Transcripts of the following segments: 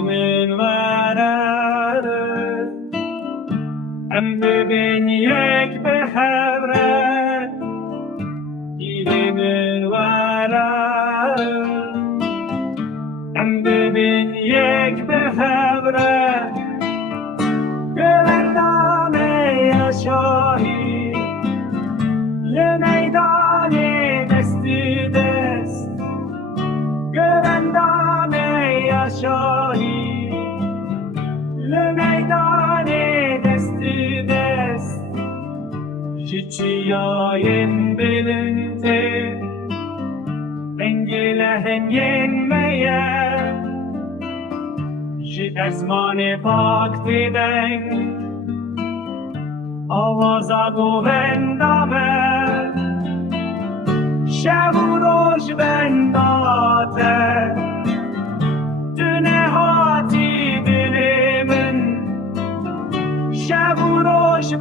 من ورر ببین یک به هبره من ورر ببین یک به هبره گوندم یا شاهی لمیدانê desتی dest گوندم یا شاهی لمیدانê desتی dest çiyayên bilind Dengê lehengên meye ezmanê pak deng Awaza Govenda benda tu nehatî dilê min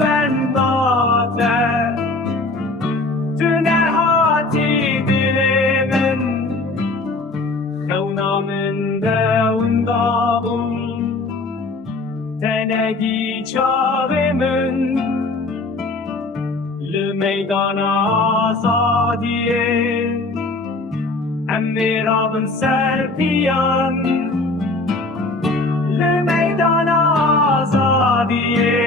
benda tu nehatî dilê min Xewna min de windabûm nedît çavên min meydanê Azadiyê rabin ser piyan meydanê Azadiyê